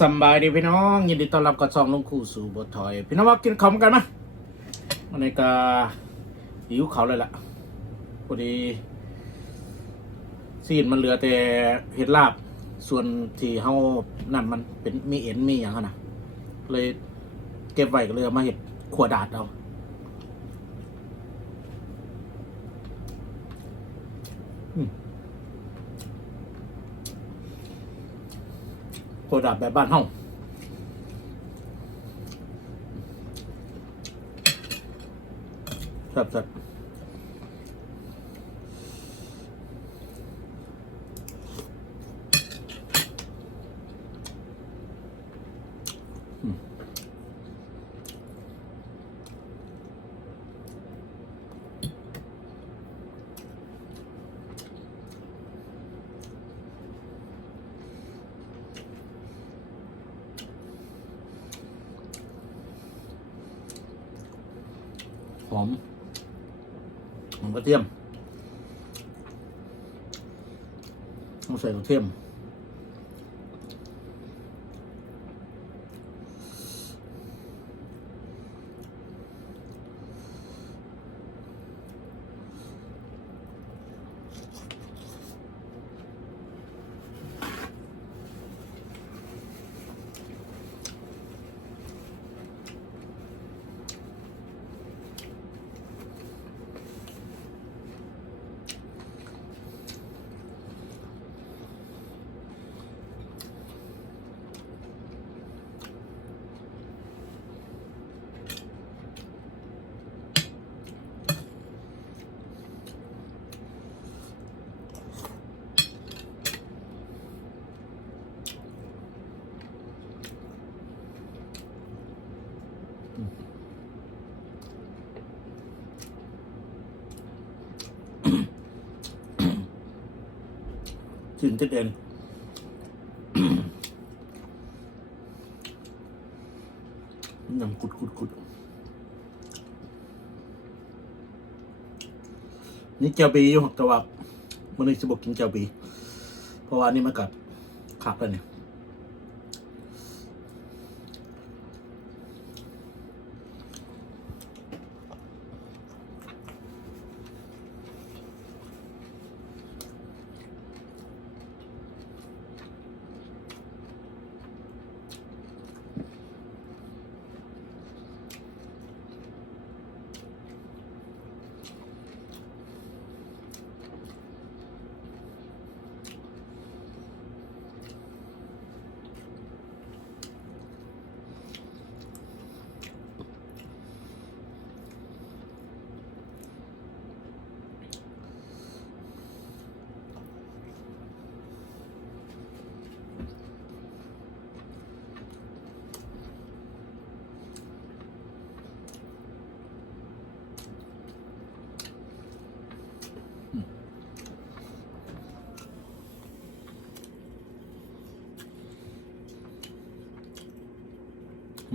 สบายดีพี่น้องยินดีต้อนรับกับช่องลุงคู่สู่บทถอยพี่น้องว่ากินข้าวกันไหมวันนี้ก็หิวเขาวเลยล่ะพอดีซีนมันเหลือแต่เห็ดลาบส่วนที่เฮานั่นมันเป็นมีเอ็นมีอย่างนั้นนะเลยเก็บไว้ก็เลยเอามาเห็ดขวดาดเอาขวดาดแบบบ้านเฮาครับหอมกระเทียมต้องใส่กระเทียมชิ้นติดเอ็นยังกุดนี่เจ้าบีอยู่แต่ว่ามันนี่จะบอกกินเจ้าบีเพราะว่านี่มันกัดขับเลยเนี่ย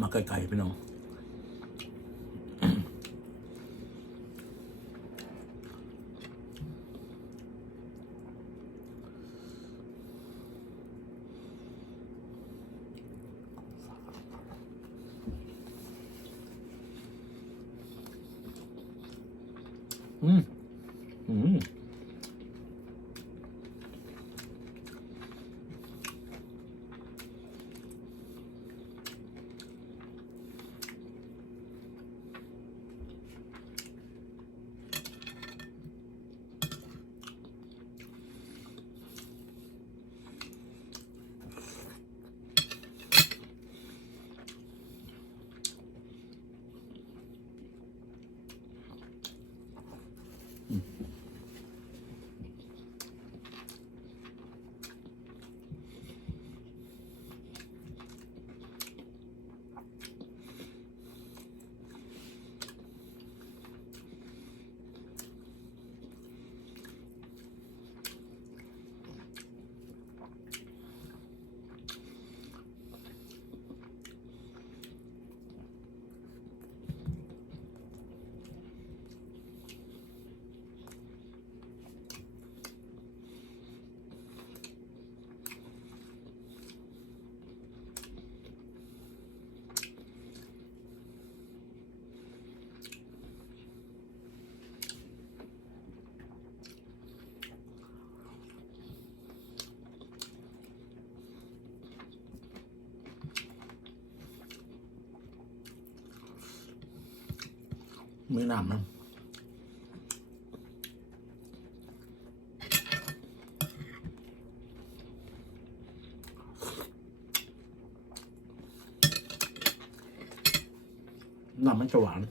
มาไกลๆพี่น้องอืม มีน้ำมั้งน้ำมันจะหวาน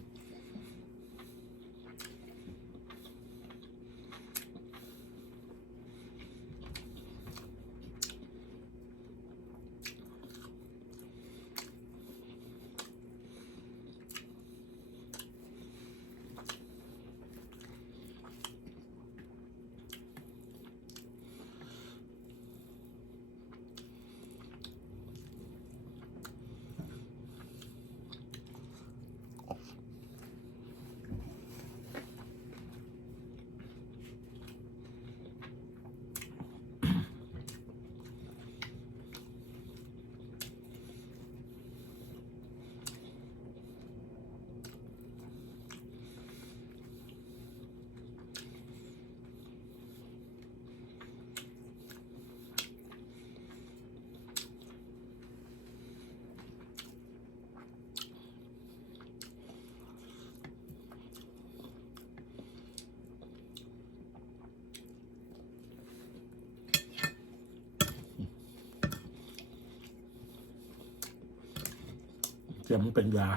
เจียมเป็นยา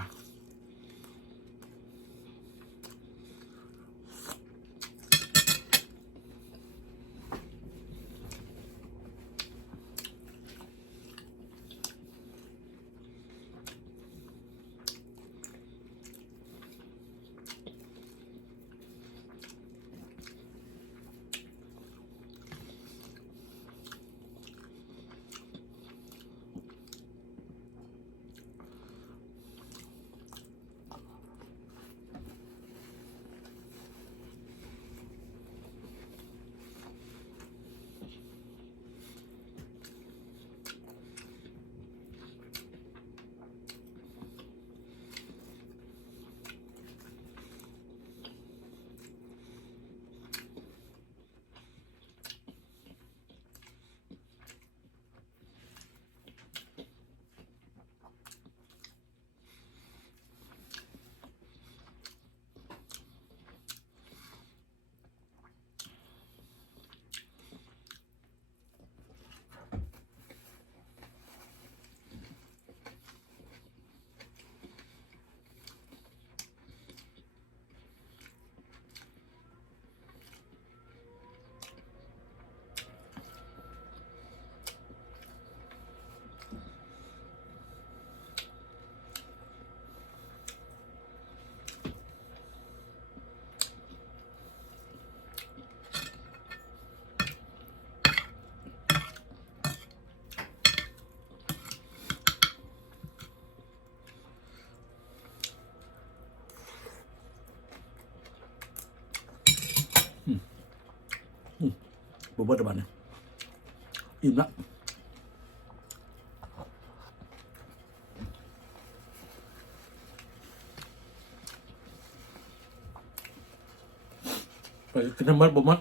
บุบเบิ้ลบันเนี่ยอิ่มละไปกินน้ำมันบุบมัด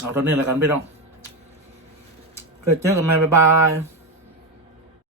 เอาตอนนี้แล้วกันพี่น้องเคยเจอกันไหมบ๊ายบาย